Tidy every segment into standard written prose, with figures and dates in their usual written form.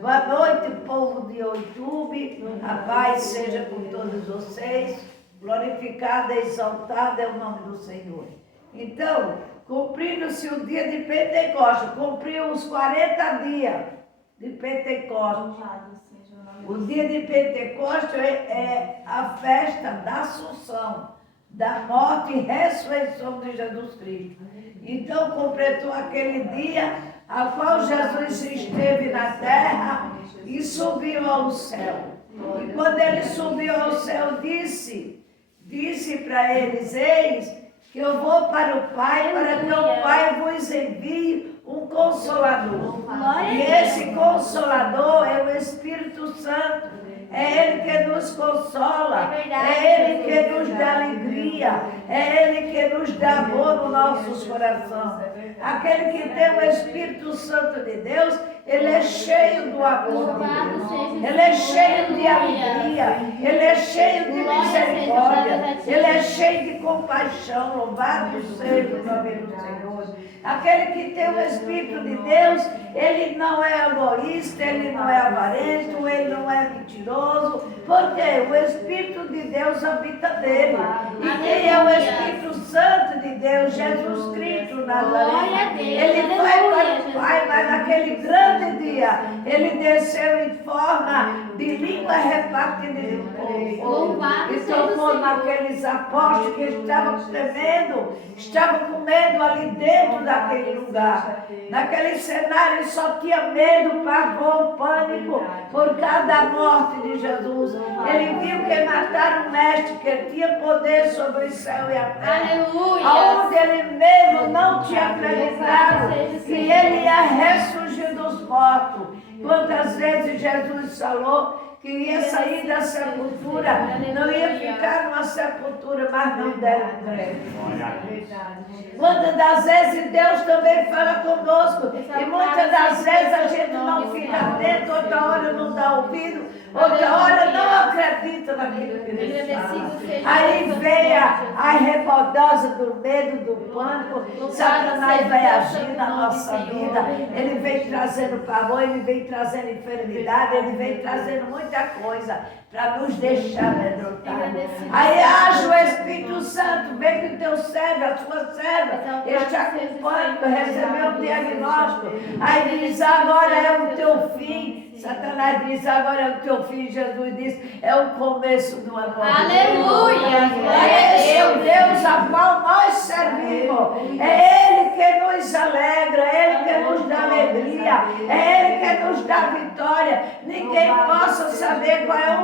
Boa noite, povo de YouTube. A paz seja com todos vocês. Glorificado e exaltado é o nome do Senhor. Então, cumprindo-se o dia de Pentecostes, cumpriu os 40 dias de Pentecostes. O dia de Pentecostes é a festa da Assunção, da morte e ressurreição de Jesus Cristo. Então, completou aquele dia a qual Jesus esteve na terra e subiu ao céu. E quando ele subiu ao céu, disse para eles: eis que eu vou para o Pai, para que o Pai vos envie um Consolador. E esse Consolador é o Espírito Santo. É Ele que nos consola, é Ele que nos dá alegria, é Ele que nos dá amor nos nossos corações. Aquele que tem o Espírito Santo de Deus, ele é cheio do amor de Deus, ele é cheio de alegria, ele é cheio de misericórdia, ele é cheio de compaixão. Louvado seja o nome do Senhor. Aquele que tem o Espírito de Deus, ele não é egoísta, ele não é avarento, ele não é mentiroso, porque o Espírito de Deus habita nele. E quem é o Espírito Santo de Deus? Jesus Cristo Nazareno. Ele foi para o Pai, mas naquele grande dia, ele desceu em forma de língua repartida de fogo. E tocou naqueles apóstolos que estavam tremendo, estavam com medo ali dentro daquele lugar. Naquele cenário só tinha medo, pavor, pânico por causa da morte de Jesus. Ele viu que mataram o mestre, que ele tinha poder sobre o céu e a terra. Aonde ele mesmo não tinha acreditado que ele ia ressurgir dos mortos. Quantas vezes Jesus falou que ia sair da sepultura, não ia ficar numa sepultura, mas não deram crédito. Muitas das vezes Deus também fala conosco, e muitas das vezes a gente não fica atento, outra hora não dá ouvido, outra hora não acredita naquilo que Ele fala. Aí vem a rebordosa do medo, do pânico. Satanás vai agir na nossa vida, ele vem trazendo pavor, ele vem trazendo enfermidade, ele vem trazendo muita coisa para nos deixar amedrontados. Aí age o Espírito Santo, vem que o teu servo, a sua serva, está com pânico, recebeu um diagnóstico. Aí diz: agora é o teu fim. Satanás diz: agora é o teu fim. Jesus diz: é o começo de uma nova vida. Aleluia! Esse é o Deus a qual nós servimos. É Ele que nos alegra, é Ele que nos dá alegria, é Ele que nos dá vitória. Ninguém possa saber qual é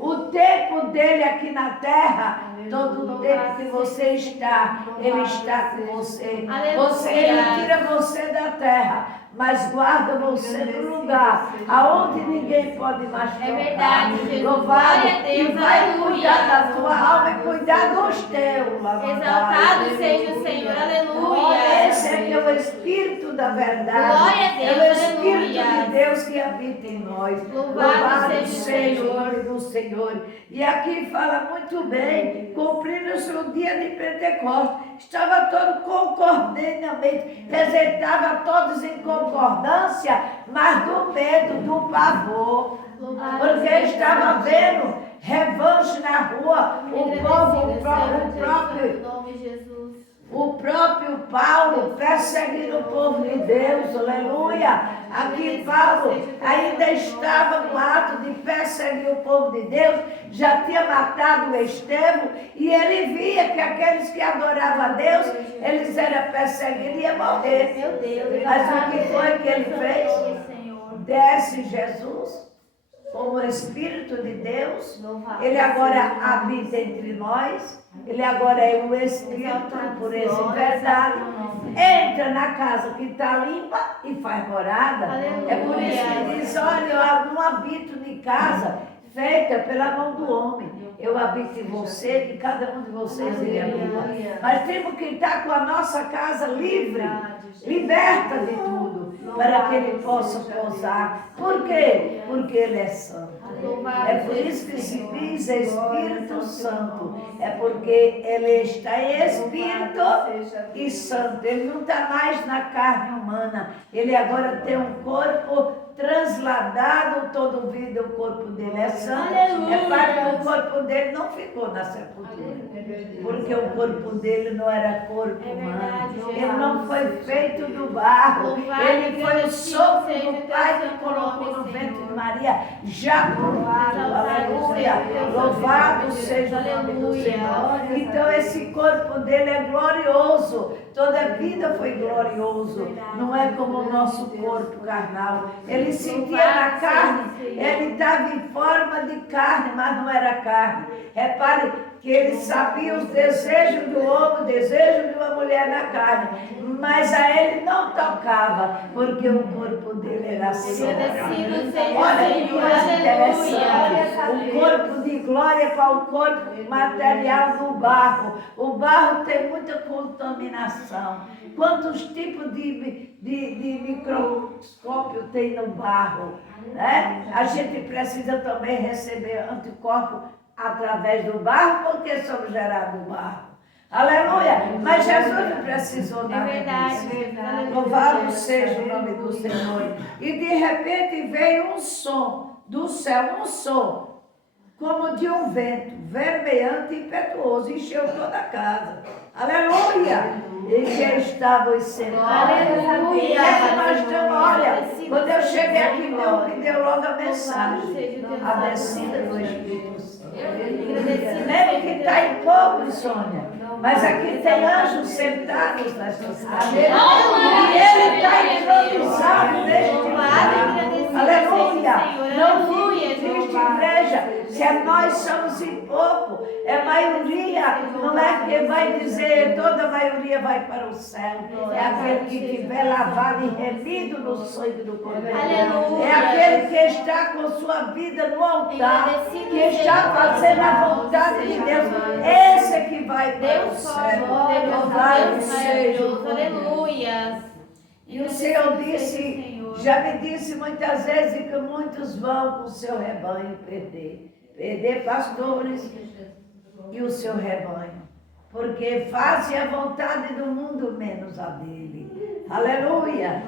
o tempo dele aqui na terra. Todo o tempo que você está, Ele está com você. Ele tira você da terra, mas guarda você no lugar aonde ninguém pode mais tocar. É verdade, louvado, e vai cuidar da tua alma e cuidar dos teus. Exaltado seja o Senhor, aleluia. Esse é que é o Espírito da verdade. Glória a Deus, é o Espírito aleluia. de Deus que habita em nós. Louvado seja o nome do Senhor. E aqui fala muito bem, cumprindo-se o dia de Pentecostes. Estava todo concordantemente, quer dizer, estava todos em concordância, mas do medo, do pavor. Porque estava vendo revanche na rua, o próprio Paulo perseguindo o povo de Deus, aleluia. Aqui Paulo ainda estava no ato de perseguir o povo de Deus, já tinha matado o Estevão, e ele via que aqueles que adoravam a Deus, eles eram perseguidos e iam morrer. Mas o que foi que ele fez? Desce Jesus como o Espírito de Deus, ele agora habita entre nós, ele agora é o Espírito, pureza e verdade, entra na casa que está limpa e faz morada. É por isso que diz: olha, eu não habito em casa feita pela mão do homem, eu habito em você, e cada um de vocês ele habita. Nós temos que estar com a nossa casa livre, liberta de tudo. para que Ele possa pousar. Por quê? Porque Ele é santo. É por isso que se diz Espírito Santo. É porque Ele está em Espírito e Santo. Ele não está mais na carne humana. Ele agora tem um corpo transladado, todo vida, o corpo dele é santo. É para que o corpo dele não ficou na sepultura. Porque o corpo dele não era corpo humano. Ele não foi feito do barro. Ele foi o sopro do Pai que colocou no ventre de Maria. Já provado. Aleluia. Louvado seja o nome do Senhor. Então esse corpo dele é glorioso. Toda a vida foi glorioso. Não é como o nosso corpo carnal. Ele sentia na carne. Ele estava em forma de carne, mas não era carne. Repare que ele sabia os desejos do homem, o desejo de uma mulher na carne, mas a ele não tocava, porque o corpo dele era assim. Olha que coisa interessante, o corpo de glória para o corpo material do barro. O barro tem muita contaminação. Quantos tipos de microscópio tem no barro? Né? A gente precisa também receber anticorpos através do barro, porque somos gerados do barro. Aleluia! Mas Jesus não precisou nada disso. Louvado seja o nome do Senhor. E de repente veio um som do céu, um som, como de um vento, vermeante e impetuoso, encheu toda a casa. Aleluia! E que estavam os sentados. Aleluia! Nós estamos, olha, quando eu cheguei aqui, Deus me deu logo a mensagem. A descida do Espírito Santo. Mesmo que está em pouco, Sônia. Mas aqui tem anjos sentados nessas cadeiras. E ele está improvisado neste lugar. Aleluia! Não fique triste, igreja. Se nós somos em pouco, é maioria. Não é que vai dizer toda a maioria vai para o céu. É aquele que tiver lavado e remido no sangue do Cordeiro. É aquele que está com sua vida no altar, que está fazendo a vontade de Deus. Esse é que vai para o céu. Louvado seja o Cordeiro. Aleluia. E o Senhor disse, já me disse muitas vezes que muitos vão com o seu rebanho perder pastores e o seu rebanho, porque fazem a vontade do mundo menos a dele. Aleluia!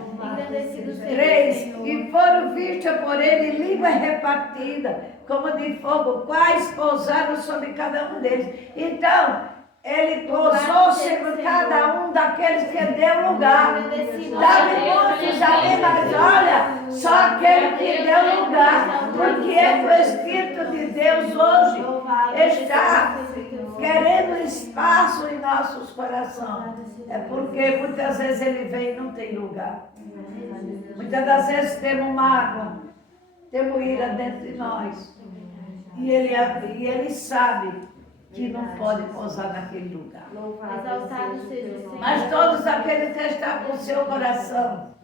3. E foram vistas por ele línguas repartidas, como de fogo, quais pousaram sobre cada um deles. Então, ele pousou sobre cada um daqueles que deu lugar. Dá-me muitos ali, mas olha, só aquele que deu lugar. Porque é que o Espírito de Deus hoje está querendo espaço em nossos corações. É porque muitas vezes ele vem e não tem lugar. Muitas das vezes temos mágoa, temos ira dentro de nós. E ele sabe que não pode pousar naquele lugar. Exaltado seja o Senhor. Mas todos aqueles que estão com o seu coração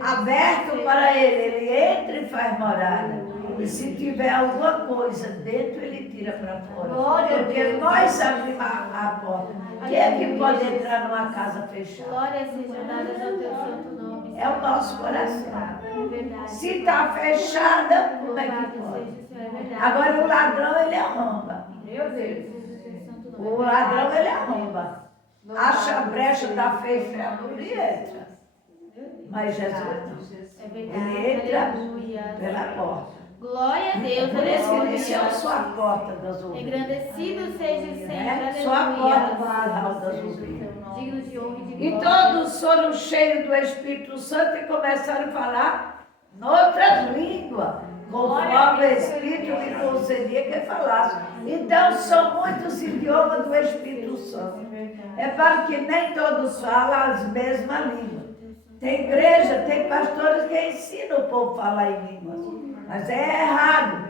aberto para ele entra e faz morada. E se tiver alguma coisa dentro, ele tira para fora. Porque nós abrimos a porta. Quem é que pode entrar numa casa fechada? Glória seja dada ao teu santo nome. É o nosso coração. É verdade. Se está fechada, como é que pode? Agora o ladrão, ele arromba. Meu Deus. O ladrão, ele arromba. Acha a brecha da fechadura e entra. Mas Jesus não. É verdade. Ele entra Aleluia. pela porta. Glória a Deus. Por isso que ele disse, eu Aleluia. sou a porta das ovelhas. Engrandecido seja o Senhor. Sou a porta do Aleluia. final das ovelhas. Digno de honra e de E glória. todos foram cheios do Espírito Santo e começaram a falar noutras línguas, conforme o Espírito lhe concedia que falasse. Então, são muitos idiomas do Espírito Santo. É para que nem todos falam as mesmas línguas. Tem igreja, tem pastores que ensinam o povo a falar em línguas. Mas é errado.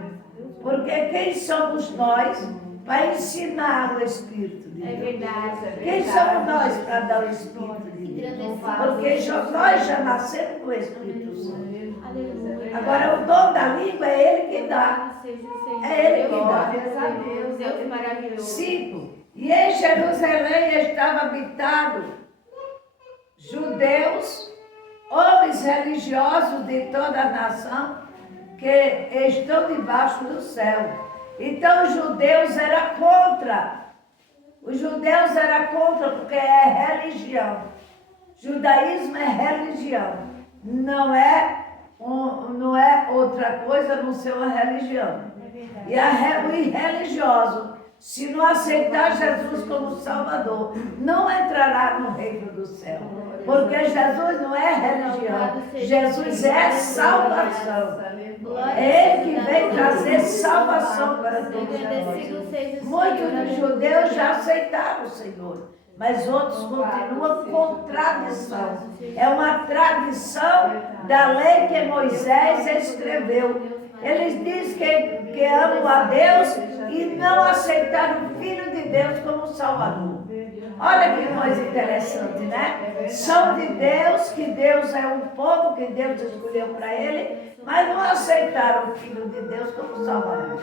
Porque quem somos nós para ensinar o Espírito de Deus? É verdade. Quem somos nós para dar o Espírito de Deus? Porque nós já nascemos com o Espírito Santo. Aleluia. Agora, o dom da língua é Ele que dá. Seja o Senhor. É Ele que dá. Glórias a Deus. Deus maravilhoso. 5. E em Jerusalém estava habitado judeus homens religiosos de toda a nação que estão debaixo do céu. Então os judeus eram contra. Os judeus eram contra porque é religião. Judaísmo é religião. Não é outra coisa a não ser uma religião. E o irreligioso, se não aceitar Jesus como Salvador, não entrará no reino do céu. Porque Jesus não é religião, Jesus é salvação. É Ele que vem trazer salvação para todos nós. Muitos dos judeus já aceitaram o Senhor, mas outros continuam com tradição. É uma tradição da lei que Moisés escreveu. Eles dizem que amam a Deus e não aceitaram o Filho de Deus como Salvador. Olha que coisa interessante, né? São de Deus, que Deus é um povo que Deus escolheu para ele, mas não aceitaram o Filho de Deus como Salvador.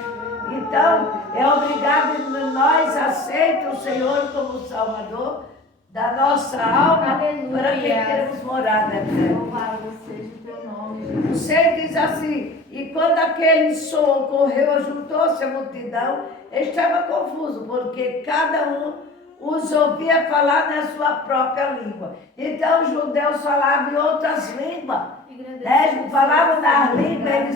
Então, é obrigado nós aceitarmos o Senhor como Salvador da nossa alma. Aleluia. Para que queremos morar eterna. Louvado seja o teu nome. O Senhor diz assim: e quando aquele som ocorreu, juntou-se a multidão, estava confuso, porque cada um os ouvia falar na sua própria língua. Então os judeus falavam em outras línguas, né? Falavam nas línguas,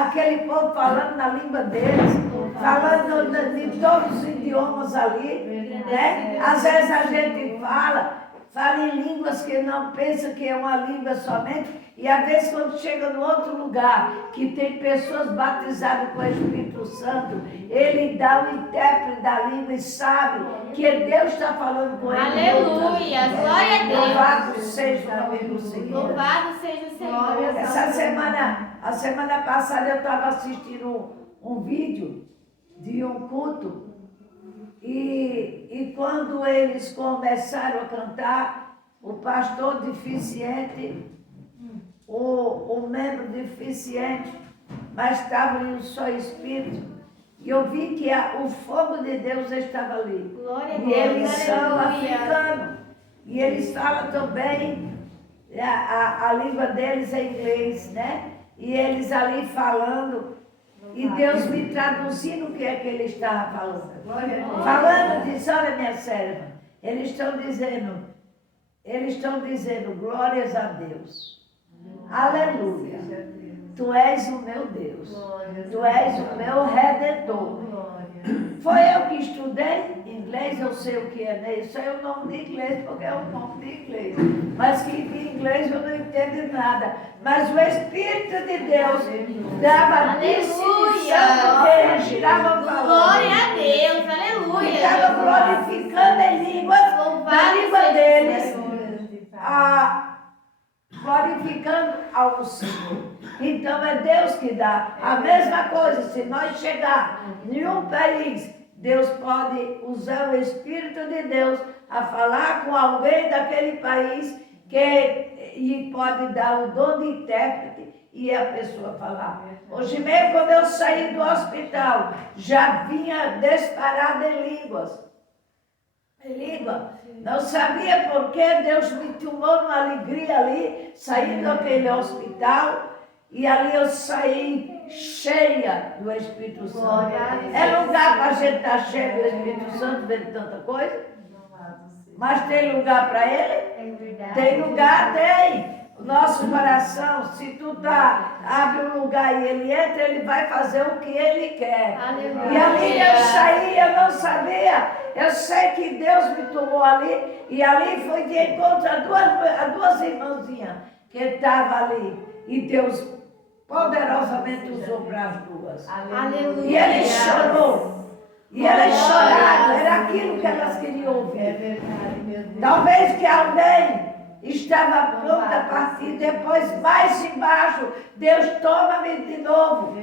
aquele povo falando na língua deles, falando de todos os idiomas ali, né? Às vezes a gente fala em línguas que não pensa que é uma língua somente, e às vezes quando chega no outro lugar, que tem pessoas batizadas com o Espírito Santo, ele dá o intérprete da língua e sabe que Deus está falando com ele. Aleluia, glória a Deus. Louvado seja o nome do Senhor. Louvado seja o Senhor. A semana passada eu estava assistindo um vídeo de um culto. E quando eles começaram a cantar, o pastor deficiente, o membro deficiente, mas estava em um só espírito, e eu vi que o fogo de Deus estava ali. Glória a Deus. E eles são africanos, e eles falam também, a língua deles é inglês, né? E eles ali falando, e Deus me traduzindo o que é que ele estava falando. Falando disso, olha minha serva, eles estão dizendo glórias a Deus. Aleluia. Tu és o meu Deus. Tu és o meu Redentor. Foi eu que estudei inglês, eu sei o que é, né? Isso é o nome de inglês, porque é o nome de inglês. Mas que de inglês eu não entendo nada. Mas o Espírito de Deus dava a definição que eles estavam falando. Glória a Deus, aleluia. Estava glorificando em línguas, na língua deles, glorificando ao Senhor. Então é Deus que dá. A mesma coisa, se nós chegar em um país, Deus pode usar o Espírito de Deus a falar com alguém daquele país e pode dar o dom de intérprete e a pessoa falar. Hoje mesmo, quando eu saí do hospital, já vinha disparada em línguas. Não sabia por que Deus me tomou numa alegria ali, saindo daquele hospital, e ali eu saí cheia do Espírito Santo. É lugar para a gente estar cheio do Espírito Santo, vendo tanta coisa? Mas tem lugar para ele? Tem lugar, tem. O nosso coração, se tu abre um lugar e ele entra, ele vai fazer o que ele quer. Aleluia. E ali eu saí, eu não sabia. Eu sei que Deus me tomou ali, e ali foi de encontro a duas irmãzinhas que estavam ali. E Deus poderosamente usou para as duas. Aleluia. E ele chorou. E elas choraram, era aquilo que elas queriam ouvir. Talvez que alguém estava pronta a partir, depois mais embaixo, Deus toma-me de novo.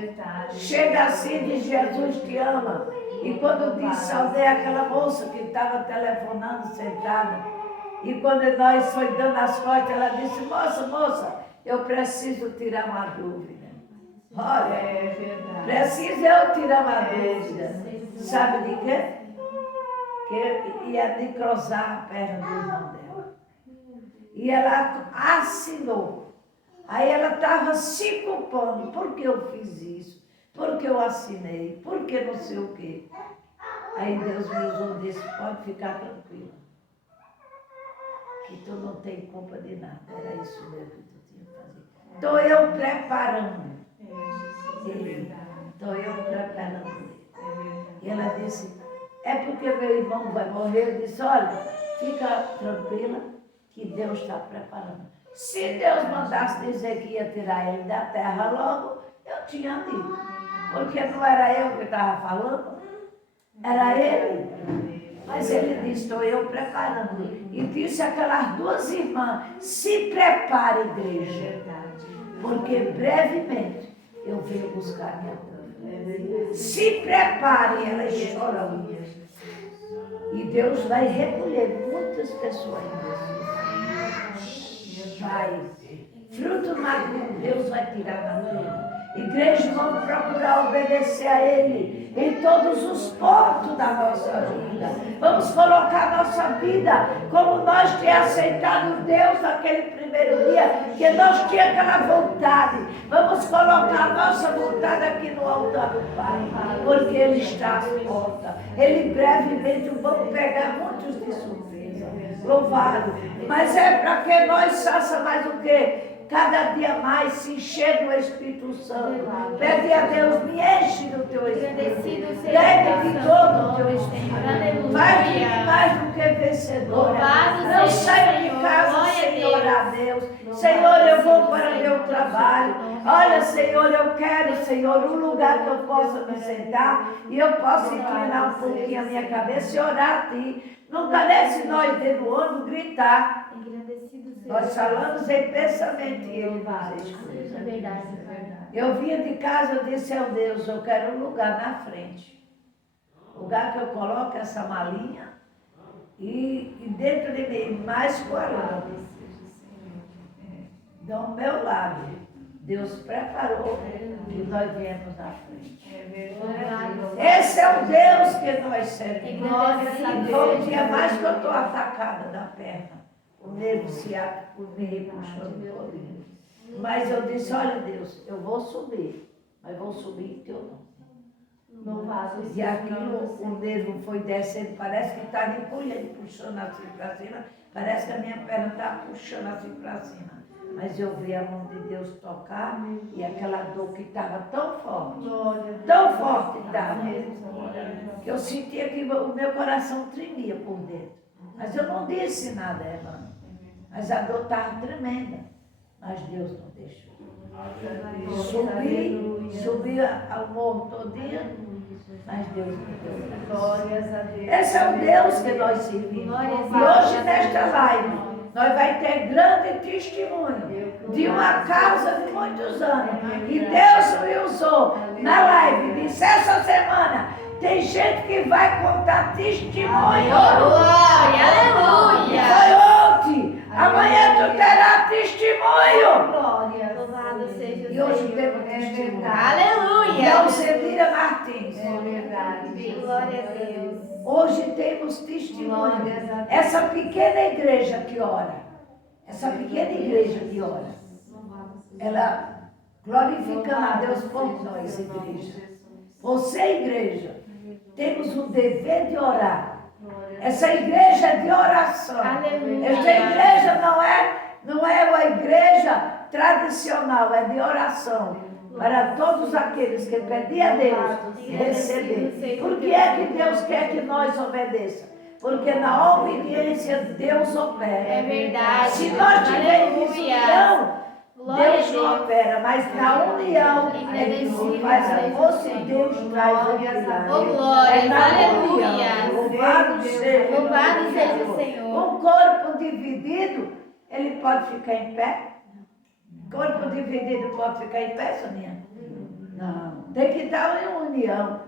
Chega assim, diz: Jesus te ama. E quando disse, saudei aquela moça que estava telefonando sentada. E quando nós foi dando as costas, ela disse: moça, eu preciso tirar uma dúvida. Olha, preciso eu tirar uma dúvida. Sabe de quê? Que ia necrosar a perna do irmão dela. E ela assinou. Aí ela estava se culpando. Por que eu fiz isso? Por que eu assinei? Por que não sei o quê? Aí Deus me usou e disse, pode ficar tranquila. Que tu não tem culpa de nada. Era isso mesmo que tu tinha que fazer. Estou eu preparando. Estou eu preparando ele. E ela disse, é porque meu irmão vai morrer. Eu disse, olha, fica tranquila que Deus está preparando. Se Deus mandasse dizer que ia tirar ele da terra logo, eu tinha dito. Porque não era eu que estava falando, era ele. Mas ele disse, estou eu preparando. E disse aquelas duas irmãs, se prepare, igreja. Porque brevemente eu venho buscar minha cura. Se prepare, elas choram. E Deus vai recolher muitas pessoas nesse. Vai. Fruto maduro, Deus vai tirar da terra. Igreja, vamos procurar obedecer a Ele em todos os pontos da nossa vida. Vamos colocar nossa vida como nós tínhamos aceitado Deus naquele primeiro dia, que nós tínhamos aquela vontade. Vamos colocar a nossa vontade aqui no altar do Pai, porque Ele está à porta. Ele brevemente vamos pegar muitos de surpresa. Louvado. Mas é para que nós façamos mais o quê? Cada dia mais se encher do Espírito Santo. Pede a Deus, me enche do teu Espírito. Dê-me todo o teu Espírito. Faz-me mais do que vencedora. Não saia de casa sem orar a Deus. Senhor, eu vou para o meu trabalho. Olha, Senhor, eu quero, Senhor, um lugar que eu possa me sentar e eu possa inclinar um pouquinho a minha cabeça e orar a Ti. Não parece nós dentro do ônibus gritar. Nós falamos em pensamento e Ele nos escuta. É verdade. Eu vinha de casa, eu disse ao Deus, eu quero um lugar na frente. Lugar que eu coloco essa malinha e dentro de mim, mais com a lâmpada. Do meu lado, Deus preparou e nós viemos na frente. Esse é o Deus que nós servimos. Foi o dia mais que eu estou atacada da perna. O nervo ciático me puxando todo. Mas eu disse, olha Deus, eu vou subir, mas vou subir em teu nome. E aquilo, o nervo foi descendo, parece que está encolhendo, puxando assim para cima, parece que a minha perna está puxando assim para cima. Mas eu vi a mão de Deus tocar e aquela dor que estava tão forte estava, que eu sentia que o meu coração tremia por dentro. Mas eu não disse nada, irmã. Mas a dor estava tremenda. Mas Deus não deixou. Subi ao morro todo dia, mas Deus não deu. Esse é o Deus que nós servimos. E hoje nesta live, nós vamos ter grande testemunho de uma causa de muitos anos. E Deus me usou na live, disse essa semana, tem gente que vai contar testemunho. Glória, aleluia. Foi ontem. Amanhã tu terá testemunho. Louvado seja o E hoje Senhor. temos testemunho. Aleluia. E Alcemira Martins. Glória a Deus. Hoje temos testemunho. Essa pequena igreja que ora. Essa pequena igreja que ora. Ela glorificando a Deus por nós, igreja. Você, igreja, temos o dever de orar. Essa igreja é de oração. Aleluia. Essa igreja não é uma igreja tradicional, é de oração. Para todos aqueles que pedem a Deus receber. Por que é que Deus quer que nós obedeçamos? Porque na obediência Deus opera. É verdade. Se nós tivermos união, Glória Deus a não Deus. opera, mas na união é que Deus faz a força e Deus traz o milagre. Oh, glória, É na aleluia. união. Louvado seja o Senhor. Um corpo dividido, ele pode ficar em pé? Corpo dividido pode ficar em pé, Soninha? Não. Tem que estar em união.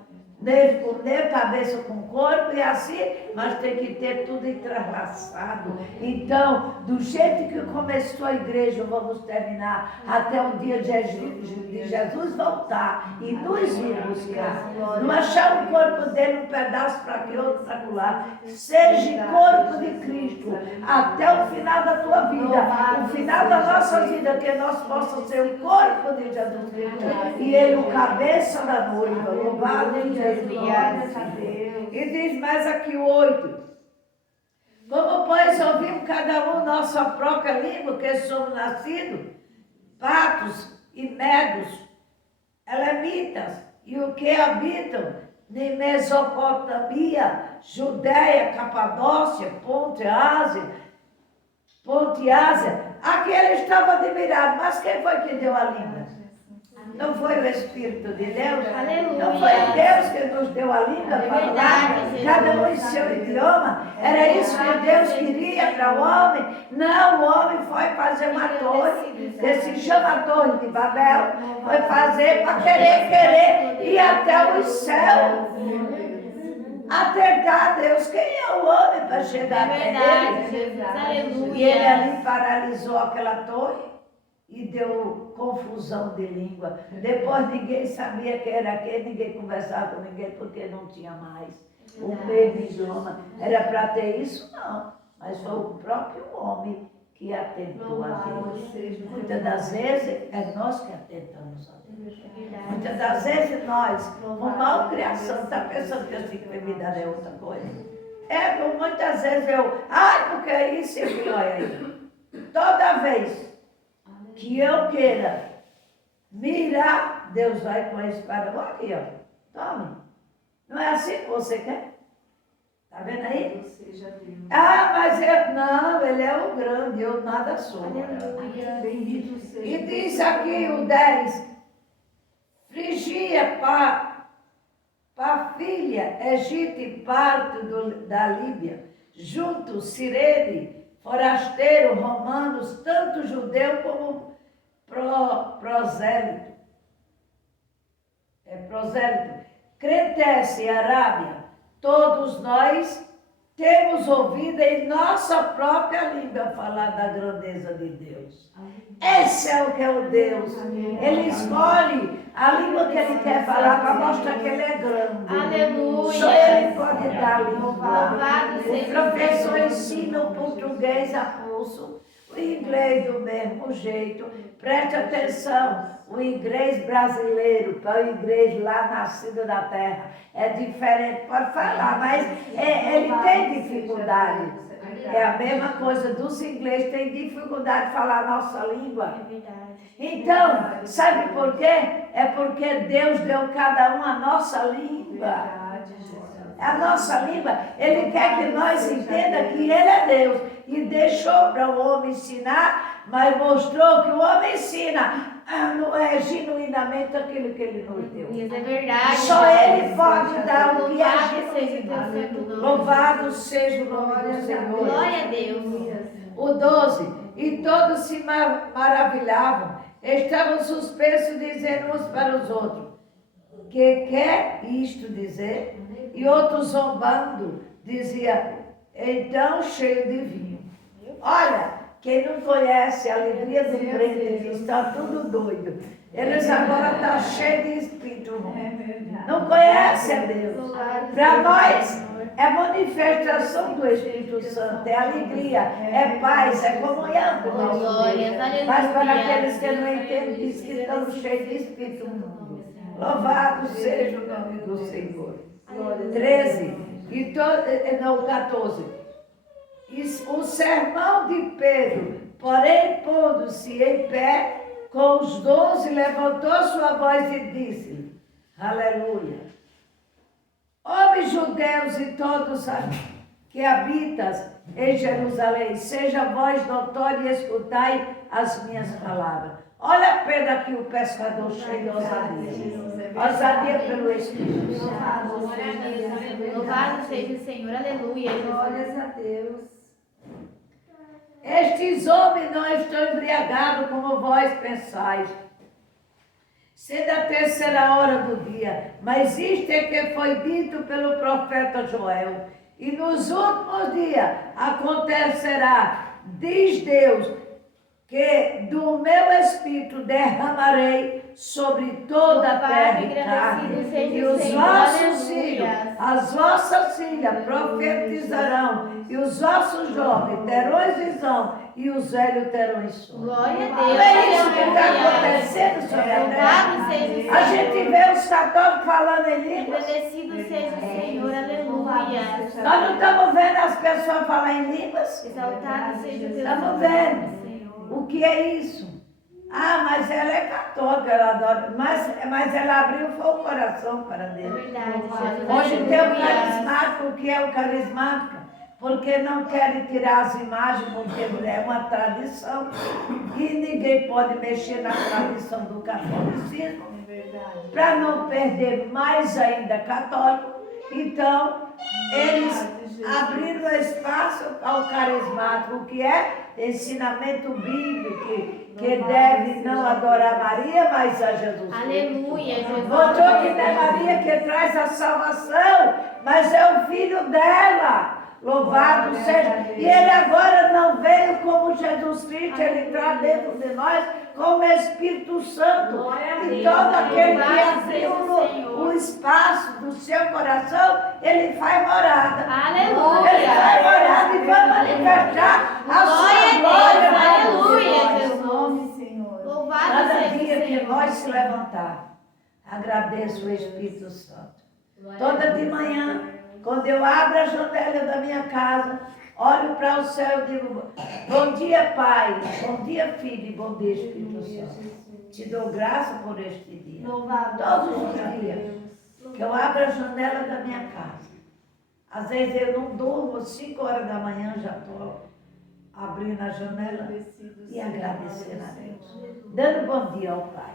nem cabeça com corpo, e assim, mas tem que ter tudo entrelaçado. Então, do jeito que começou a igreja, vamos terminar até o dia de Jesus voltar e nos vir buscar. Não achar o corpo dele um pedaço para aqui, outro para lá. Seja corpo de Cristo até o final da tua vida, o final da nossa vida, que nós possamos ser o corpo de Jesus Cristo e ele o cabeça da noiva. Louvado seja o nome de Deus. E diz mais aqui 8. Como, pois, ouvimos cada um nossa própria língua, que somos nascidos, patos e medos, elamitas, e o que habitam em Mesopotâmia, Judéia, Capadócia, Ponte Ásia, aqui ele estava admirado, mas quem foi que deu a língua? Não foi o Espírito de Deus? Aleluia. Não foi Deus que nos deu a língua para falar? Cada um em seu idioma? Era isso que Deus queria para o homem? Não, o homem foi fazer uma torre, que se chama Torre de Babel, foi fazer para querer ir até os céus. Atentar a Deus, quem é o homem para chegar até ele? Aleluia. E ele ali paralisou aquela torre e deu confusão de língua. Depois ninguém sabia quem era quem, ninguém conversava com ninguém porque não tinha mais o mesmo idioma. Era para ter isso? Não, mas foi o próprio homem que atentou a Deus. Muitas das vezes é nós que atentamos a Deus. Muitas das vezes nós, com mal criação, está pensando que essa enfermidade é outra coisa. Como muitas vezes porque é isso e aquilo, olha aí. Toda vez que eu queira mirar, Deus vai com a espada. Olha aqui, ó. Tome. Não é assim que você quer? Está vendo aí? Mas ele é o grande, eu nada sou. Bendito seja. E diz aqui o 10. Frigia, Pafília, Egito e parte da Líbia, junto Cirene, forasteiro, romanos, tanto judeu como prosélito. Cretece e Arábia, todos nós temos ouvido em nossa própria língua falar da grandeza de Deus. Esse é o que é o Deus. Ele escolhe a língua que ele quer falar para mostrar que ele é grande. Aleluia. Só ele pode dar a língua. O professor ensina o português a pulso, o inglês do mesmo jeito. Preste atenção, o inglês brasileiro para o inglês lá nascido da terra é diferente, pode falar, mas ele tem dificuldade. É a mesma coisa dos ingleses, tem dificuldade de falar a nossa língua. É verdade. Então, sabe por quê? É porque Deus deu cada um a nossa língua. A nossa língua, Ele quer que nós entendamos que Ele é Deus. E deixou para o homem ensinar, mas mostrou que o homem ensina genuinamente aquilo que Ele nos deu. Isso é verdade. Só Ele pode dar o que é genuíno. genuíno. Louvado seja o nome do Senhor. Glória a Deus. O 12. E todos se maravilhavam, estavam suspensos, dizendo uns para os outros: que quer isto dizer? E outros zombando, dizia: então cheio de vinho. Olha, quem não conhece a alegria do crente, está tudo doido. Eles agora estão cheios de espírito. Não conhecem a Deus. Para nós é manifestação do Espírito Santo, é alegria, é paz, é comunhão com o nosso Deus. Mas para aqueles que não entendem, diz que estão cheios de espírito mundo. Louvado seja o nome do Senhor. 13. 14. O sermão de Pedro, porém, pondo-se em pé, com os 12, levantou sua voz e disse: aleluia. Homens judeus e todos que habitas em Jerusalém, seja vós notória e escutai as minhas palavras. Olha a pena que o pescador cheio de ousadia. Ousadia pelo Espírito Santo. Louvado seja o Senhor, aleluia. Glórias a Deus. Estes homens não estão embriagados como vós pensais, sendo a terceira hora do dia. Mas isto é que foi dito pelo profeta Joel. E nos últimos dias acontecerá, diz Deus, que do meu Espírito derramarei sobre toda a terra e carne, e os vossos filhos, as vossas filhas profetizarão, e os vossos jovens terão visão, e os velhos terão sonho. Glória a Não Deus. é isso que está Aleluia. acontecendo sobre a terra? Louvado seja o Senhor. A gente vê os católicos falando em línguas. Agradecido seja o Senhor. Aleluia. Nós não estamos vendo as pessoas falar em línguas? Exaltado seja o Deus. Estamos vendo. O que é isso? Ah, mas ela é católica, ela adora. Mas ela abriu foi o coração para É Deus. verdade, Jesus. Hoje tem o Aleluia. carismático. O que é o carismático? Porque não querem tirar as imagens, porque é uma tradição. E ninguém pode mexer na tradição do catolicismo. Para não perder mais ainda católico. Então, eles abriram espaço ao carismático, que é ensinamento bíblico, que deve não adorar Maria, mas a Jesus Cristo. Aleluia, Jesus. Mostrou que não é Maria que traz a salvação, mas é o filho dela. Louvado seja. E ele agora não veio como Jesus Cristo, ele traz dentro de nós como Espírito Santo. E todo aquele que abriu o espaço do seu coração, ele faz morada. Aleluia. Ele faz morada e vai manifestar a sua glória. Aleluia, Jesus. Louvado Cada seja o dia que Senhor. nós se levantar, agradeço o Espírito Santo. Toda de manhã, quando eu abro a janela da minha casa, olho para o céu e digo, bom dia, Pai, bom dia, Filho, e bom dia, Espírito Santo. Te dou graça por este dia. Todos os dias que eu abro a janela da minha casa. Às vezes eu não durmo, 5 horas da manhã já estou abrindo a janela e agradecendo a Deus. Dando bom dia ao Pai.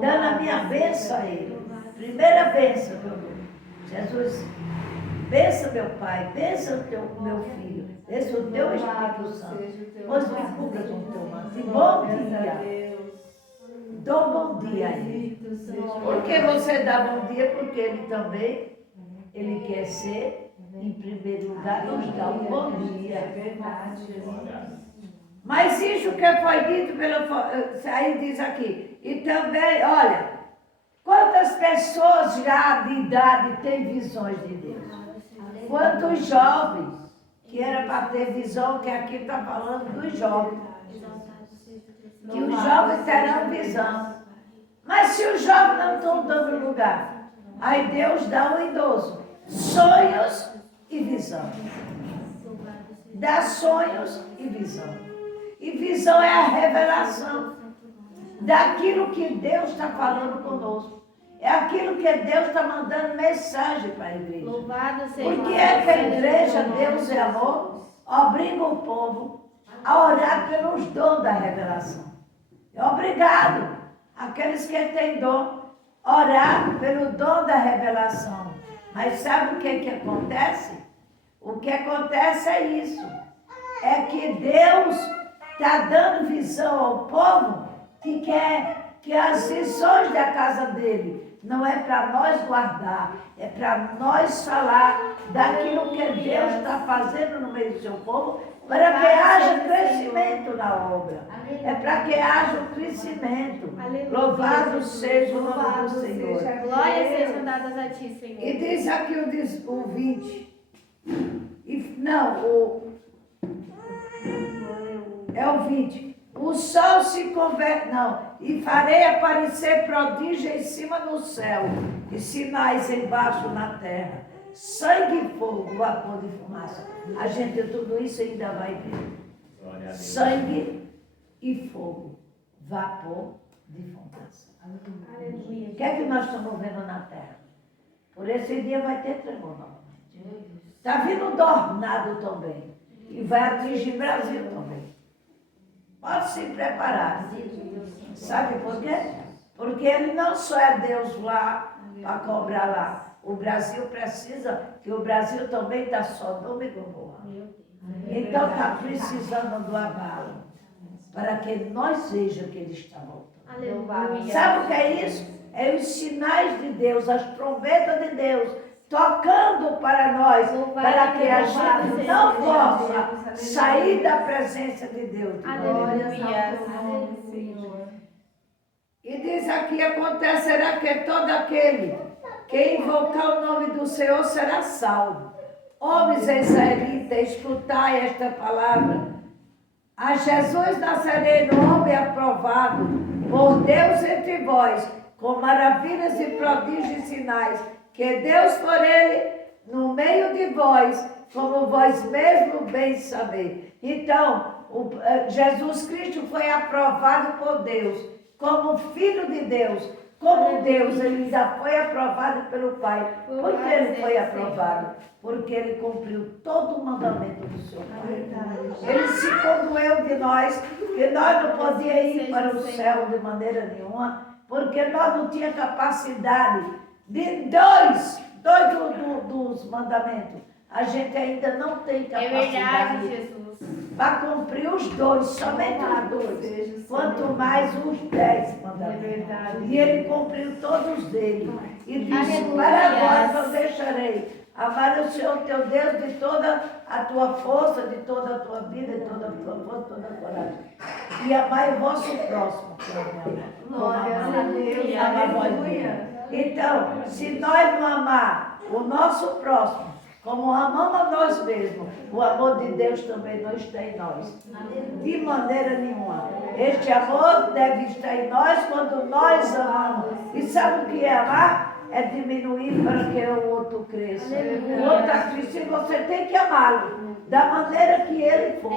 Dando a minha bênção a Ele. Primeira bênção que eu dou. Jesus, bença meu Pai, bença o meu filho, bença o teu Espírito Santo, pois me cubra com o teu manto. E bom dia, dou bom dia a Ele. Por que você dá bom dia? Porque Ele também, Ele quer ser, em primeiro lugar, nos dá um bom dia. Mas isso que foi dito aí diz aqui, e também, olha, quantas pessoas já de idade têm visões de Deus? Quantos jovens, que era para ter visão, que aqui está falando dos jovens. Que os jovens terão visão. Mas se os jovens não estão dando lugar, aí Deus dá ao idoso sonhos e visão. Dá sonhos e visão. E visão é a revelação daquilo que Deus está falando conosco. É aquilo que Deus está mandando mensagem para a igreja. Louvado seja Porque é que a igreja, Deus é amor, obriga o povo a orar pelos dons da revelação. É obrigado aqueles que têm dom, orar pelo dom da revelação. Mas sabe o que acontece? O que acontece é isso. É que Deus está dando visão ao povo que quer que as visões da casa dele não é para nós guardar, é para nós falar daquilo que Deus está fazendo no meio do seu povo, para que haja crescimento na obra. É para que haja um crescimento. Louvado seja o nome do Senhor. Glórias sejam dadas a ti, Senhor. E diz aqui o 20. É o 20. O sol se converte, e farei aparecer prodígio em cima do céu e sinais embaixo na terra. Sangue e fogo, vapor de fumaça. A gente, tudo isso ainda vai ver. Sangue e fogo, vapor de fumaça. O que é que nós estamos vendo na terra? Por esse dia vai ter tremor novamente. Está vindo tornado também. E vai atingir o Brasil também. Pode se preparar. Sabe por quê? Porque ele não só é Deus lá para cobrar lá. O Brasil precisa, que o Brasil também está Sodoma e Gomorra. Então está precisando do abalo. Para que nós vejamos que ele está voltando. Aleluia. Sabe o que é isso? É os sinais de Deus, as trombetas de Deus, tocando para nós, para que a gente não possa sair da presença de Deus. Aleluia. E diz aqui, acontecerá que todo aquele que invocar o nome do Senhor será salvo. Homens israelitas, escutai esta palavra. A Jesus Nazareno, homem aprovado por Deus entre vós, com maravilhas e prodígios e sinais, que Deus por ele no meio de vós, como vós mesmo bem sabeis. Então, Jesus Cristo foi aprovado por Deus, como Filho de Deus, como Deus, ele já foi aprovado pelo Pai. Por que ele foi aprovado? Porque ele cumpriu todo o mandamento do seu Pai. Ele se condoeu de nós, que nós não podíamos ir para o céu de maneira nenhuma, porque nós não tínhamos capacidade de dois dos mandamentos. A gente ainda não tem É capacidade. verdade, Jesus. Para cumprir os dois, somente os dois. Quanto mais os 10 mandamentos. E ele cumpriu todos eles. E disse, para agora não deixarei amar o Senhor teu Deus de toda a tua força, de toda a tua vida, de toda a tua força, de toda a coragem. E amai o vosso próximo. Glória a Deus. Aleluia. Então, se nós não amar o nosso próximo, como amamos a nós mesmos, o amor de Deus também não está em nós. De maneira nenhuma. Este amor deve estar em nós quando nós amamos. E sabe o que é amar? É diminuir para que o outro cresça. O outro crescer, você tem que amá-lo. Da maneira que ele for.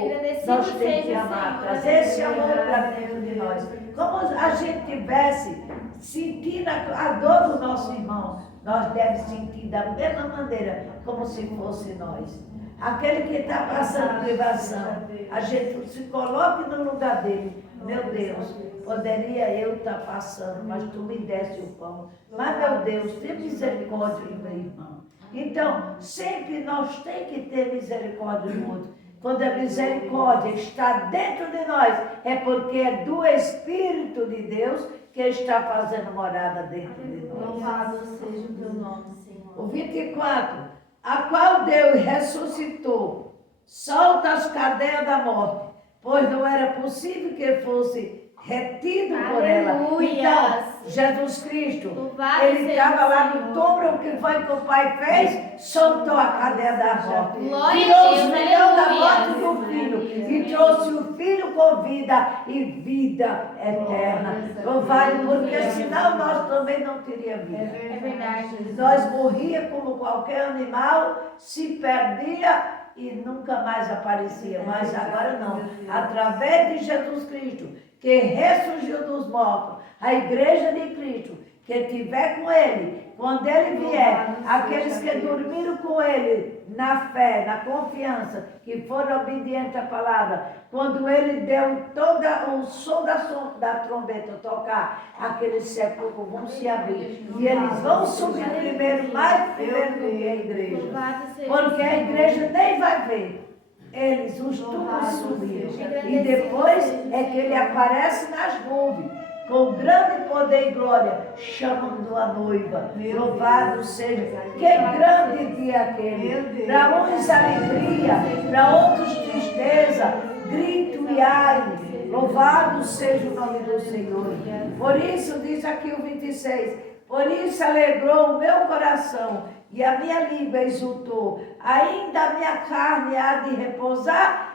Nós temos que amar. Trazer esse amor para dentro de nós. Como a gente tivesse sentindo a dor do nosso irmão, nós devemos sentir da mesma maneira como se fosse nós. Aquele que está passando privação, a gente se coloque no lugar dele. Meu Deus, poderia eu estar passando, mas tu me desse o pão. Mas, meu Deus, tem misericórdia do meu irmão. Então, sempre nós temos que ter misericórdia do outro. Quando a misericórdia está dentro de nós, é porque é do Espírito de Deus que está fazendo morada dentro de nós. Louvado seja o teu nome, Senhor. O 24, a qual Deus ressuscitou, solta as cadeias da morte, pois não era possível que fosse retido por ela. Então, Jesus Cristo, ele estava lá no túmulo, o que foi que o Pai fez? Soltou a cadeia da morte. Tirou os milhões da morte do Filho e trouxe o Filho com vida e vida eterna. Louvado, porque senão nós também não teríamos vida. É verdade. Nós morríamos como qualquer animal, se perdia e nunca mais aparecia. Mas agora não. Através de Jesus Cristo, que ressurgiu dos mortos, a igreja de Cristo, que estiver com ele, quando ele vier, aqueles que dormiram com ele na fé, na confiança, que foram obedientes à palavra, quando ele deu todo o som da trombeta tocar, aqueles sepulcros vão se abrir. E eles vão subir primeiro, mais primeiro do que a igreja. Porque a igreja nem vai ver. Eles, os túmulos subiram. E depois é que ele aparece nas nuvens, com grande poder e glória, chamando a noiva. Louvado seja. Que grande dia aquele. Para uns alegria, para outros tristeza, grito e ai. Louvado seja o nome do Senhor. Por isso, diz aqui o 26, por isso alegrou o meu coração e a minha língua exultou. Ainda a minha carne há de repousar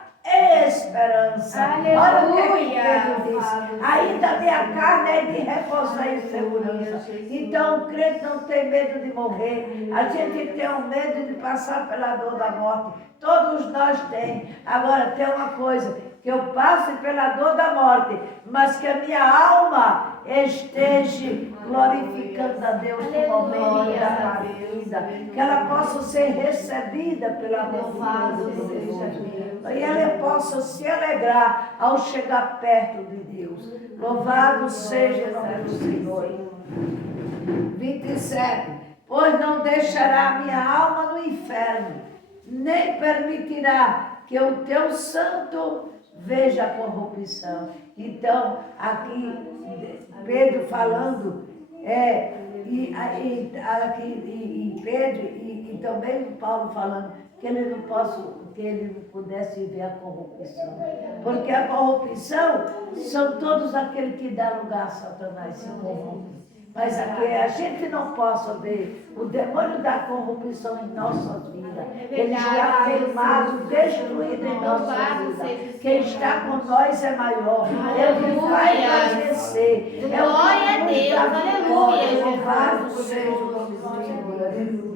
esperança. Olha o que Pedro diz. Ainda a minha carne é de repousar em segurança. Então o crente não tem medo de morrer. A gente tem um medo de passar pela dor da morte. Todos nós temos. Agora tem uma coisa, que eu passe pela dor da morte, mas que a minha alma esteja glorificando a Deus no momento da partida, que ela possa ser recebida pela mão do Deus, e ela possa se alegrar ao chegar perto de Deus. Louvado seja o nome do Senhor. 27, pois não deixará a minha alma no inferno, nem permitirá que o teu santo veja a corrupção. Então, aqui, Pedro falando, e Pedro e também Paulo falando que ele não pudesse ver a corrupção. Porque a corrupção são todos aqueles que dão lugar a Satanás se corrompem. Mas aqui a gente não possa ver o demônio da corrupção em nossas vidas. Ele está queimado, destruído em nossas vidas. Quem está com nós é maior. Ele vai nos vencer. Glória a Deus, aleluia. Louvado seja o nome do Senhor.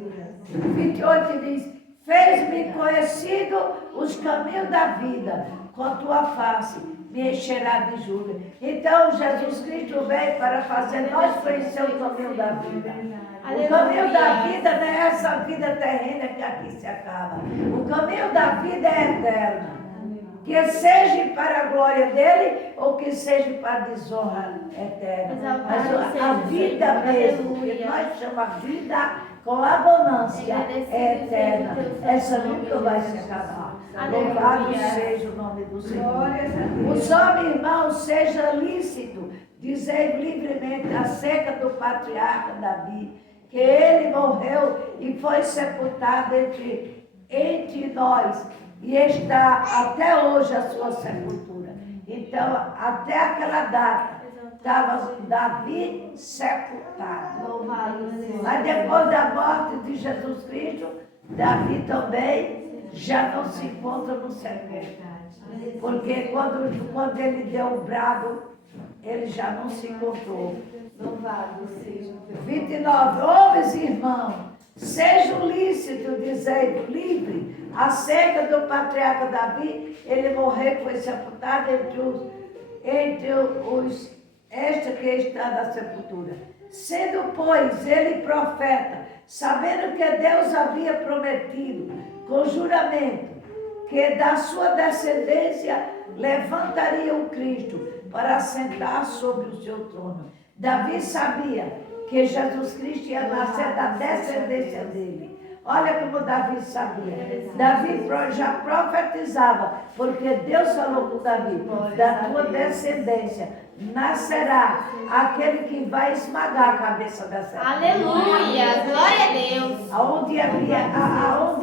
28 diz: fez-me conhecido os caminhos da vida, com a tua face me encherá de júbilo. Então Jesus Cristo veio para fazer nós conhecer o caminho da vida. O caminho da vida não é essa vida terrena que aqui se acaba. O caminho da vida é eterno. Que seja para a glória dele ou que seja para a desonra eterna. Mas a vida mesmo, que nós chamamos vida com abundância, é eterna. Essa nunca vai se acabar. Louvado seja o nome do Senhor. Os homens, irmãos, seja lícito dizer livremente acerca do patriarca Davi, que ele morreu e foi sepultado entre nós, e está até hoje a sua sepultura. Então, até aquela data, estava Davi sepultado. Louvado seja. Mas depois da morte de Jesus Cristo, Davi também já não se encontra no sepulcro. Porque quando ele deu o brado, ele já não se encontrou. Louvado seja. 29. Homens e irmãos, sejam lícitos dizendo livre acerca do patriarca Davi. Ele morreu e foi sepultado entre esta que está na sepultura. Sendo, pois, ele profeta, sabendo que Deus havia prometido com juramento que da sua descendência levantaria o Cristo para assentar sobre o seu trono. Davi sabia que Jesus Cristo ia nascer da descendência dele. Olha como Davi sabia. Davi já profetizava, porque Deus falou com Davi: da tua descendência nascerá aquele que vai esmagar a cabeça da serpente. Aleluia, glória a Deus. Aonde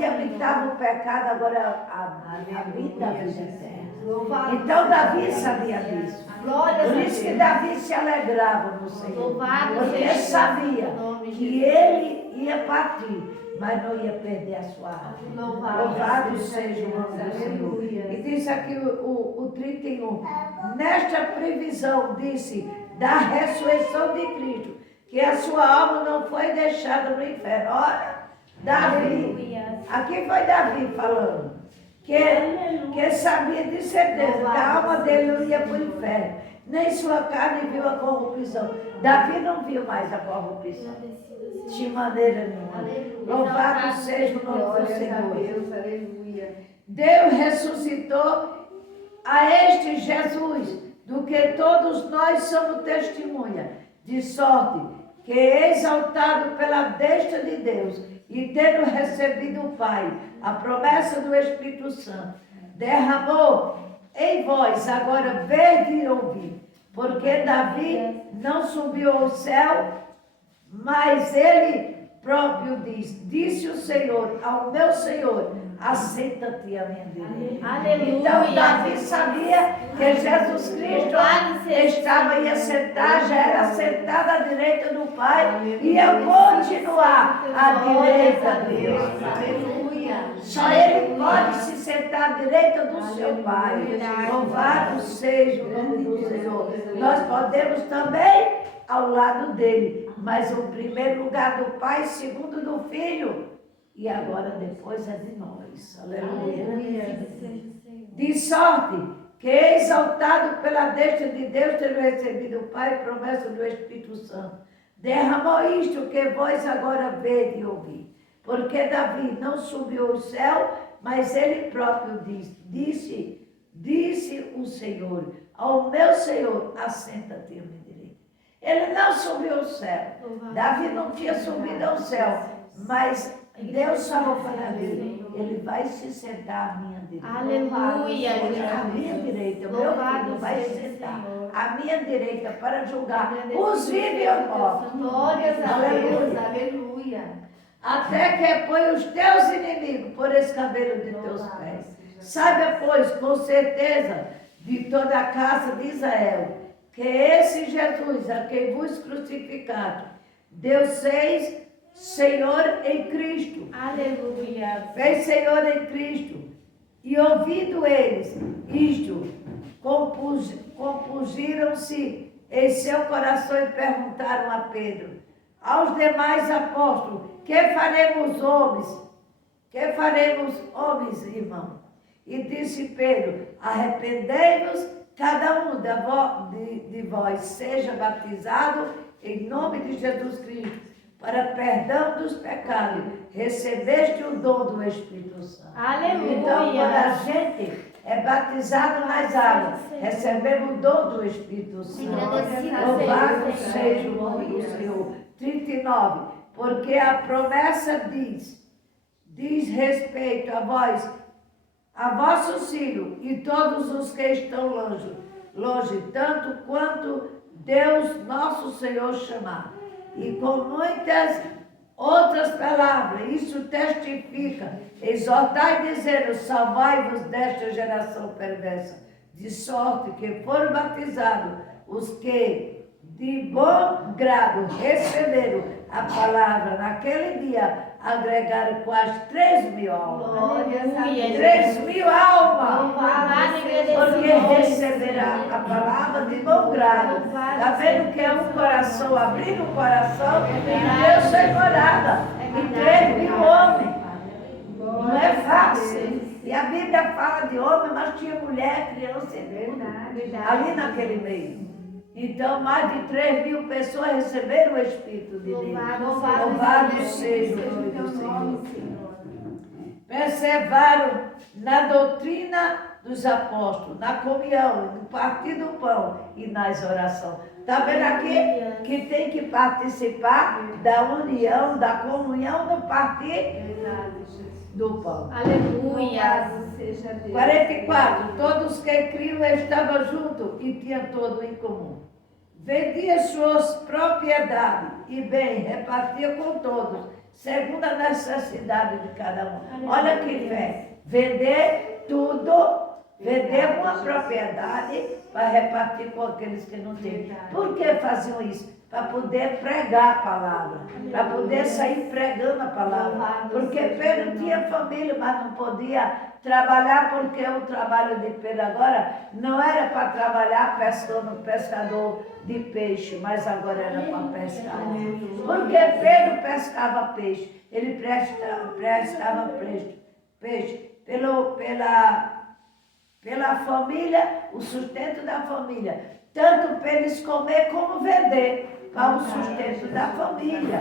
habitava o pecado, agora habita a vida eterna. Então Davi sabia disso. Por isso que Davi se alegrava no Senhor. Porque sabia que ele ia partir, mas não ia perder a sua alma. Louvado seja o nome do Senhor. E diz aqui o 31. Nesta previsão, disse, da ressurreição de Cristo, que a sua alma não foi deixada no inferno. Olha, Davi, aqui foi Davi falando, que sabia de certeza que a alma dele não ia para o inferno, nem sua carne viu a corrupção. Davi não viu mais a corrupção, de maneira nenhuma. Louvado seja o nome do Senhor. Deus ressuscitou a este Jesus, do que todos nós somos testemunha, de sorte que, exaltado pela destra de Deus, e tendo recebido o Pai, a promessa do Espírito Santo, derramou em vós agora ver e ouvir. Porque Davi não subiu ao céu, mas ele próprio disse o Senhor ao meu Senhor: assenta-te à minha direita. Aleluia. Então Davi sabia que Jesus Cristo ia sentar, já era sentado à direita do Pai, e ia continuar à direita de Deus. Aleluia. Só ele pode se sentar à direita do seu Pai. Louvado seja o nome do Senhor. Nós podemos também ao lado dele, mas o primeiro lugar do Pai, segundo do Filho, e agora depois é de nós. Aleluia. De sorte que, exaltado pela destra de Deus, tendo recebido o Pai, promessa do Espírito Santo, derramou isto que vós agora vede e ouvi. Porque Davi não subiu ao céu, mas ele próprio disse o Senhor, ao meu Senhor, assenta-te à minha direita. Ele não subiu ao céu. Davi não tinha subido ao céu, mas Deus falou para Davi: ele vai se sentar à minha direita. Aleluia. À minha direita, meu Louvado filho vai seja o sentar Senhor. à minha direita para julgar os vivos e os mortos. Glórias a Aleluia. Deus. Aleluia. Até que põe os teus inimigos por escabelo de teus pés. Saiba, pois, com certeza, de toda a casa de Israel, que esse Jesus, a quem vos crucificaram, Deus fez Senhor em Cristo. Aleluia. Fez Senhor em Cristo. E ouvindo eles isto, compungiram-se em seu coração e perguntaram a Pedro, aos demais apóstolos, que faremos homens, irmão? E disse Pedro, arrependei-vos, cada um de vós seja batizado em nome de Jesus Cristo, para perdão dos pecados, recebeste o dom do Espírito Santo. Aleluia. Então, quando a gente é batizado nas águas, recebemos o dom do Espírito Santo. Louvado seja o nome do Senhor. 39. Porque a promessa diz respeito a vós, a vossos filhos e todos os que estão longe, tanto quanto Deus nosso Senhor chamar. E com muitas outras palavras, isso testifica, exortai dizendo, salvai-vos desta geração perversa, de sorte que foram batizados os que de bom grado receberam a palavra naquele dia, agregaram quase 3.000 almas. Glórias a Deus. 3.000 almas! Louvado Porque receberá a palavra de bom grado. Está vendo que é um coração, abrir o coração e Deus foi morada. E 3.000 homens. Não é fácil. E a Bíblia fala de homem, mas tinha mulher, criança e tudo ali naquele meio. Então, mais de 3.000 pessoas receberam o Espírito de Deus. Louvado seja o nome do Senhor. Perseveraram na doutrina dos apóstolos, na comunhão, no partir do pão e nas orações. Está vendo aqui que tem que participar da união, da comunhão no partir do pão. Aleluia. 44. Todos que criam estavam juntos e tinham tudo em comum. Vendia suas propriedades e bem repartia com todos, segundo a necessidade de cada um. Olha que fé. Vender tudo, vender uma propriedade para repartir com aqueles que não têm. Por que faziam isso? Para poder pregar a palavra, para poder sair pregando a palavra. Porque Pedro tinha família, mas não podia trabalhar, porque o trabalho de Pedro agora não era para trabalhar pescador de peixe, mas agora era para pescar. Porque Pedro pescava peixe, ele pescava peixe pela família, o sustento da família, tanto para eles comer como vender, para o sustento da família.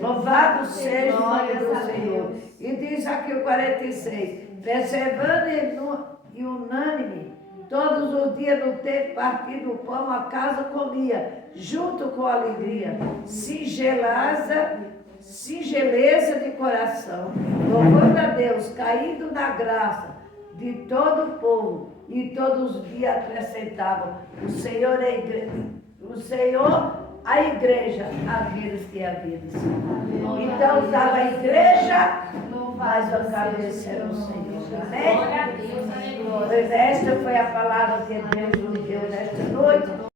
Louvado seja o nome do Senhor. E diz aqui o 46, perseverando e unânime, todos os dias no tempo partido o pão, a casa comia, junto com alegria, singeleza de coração, louvando a Deus, caindo na graça de todo o povo, e todos os dias acrescentavam, o Senhor a igreja, aqueles que haviam de ser. Então estava a igreja, mas a cabeça era o Senhor. Amém? Pois esta foi a palavra que Deus nos deu nesta noite.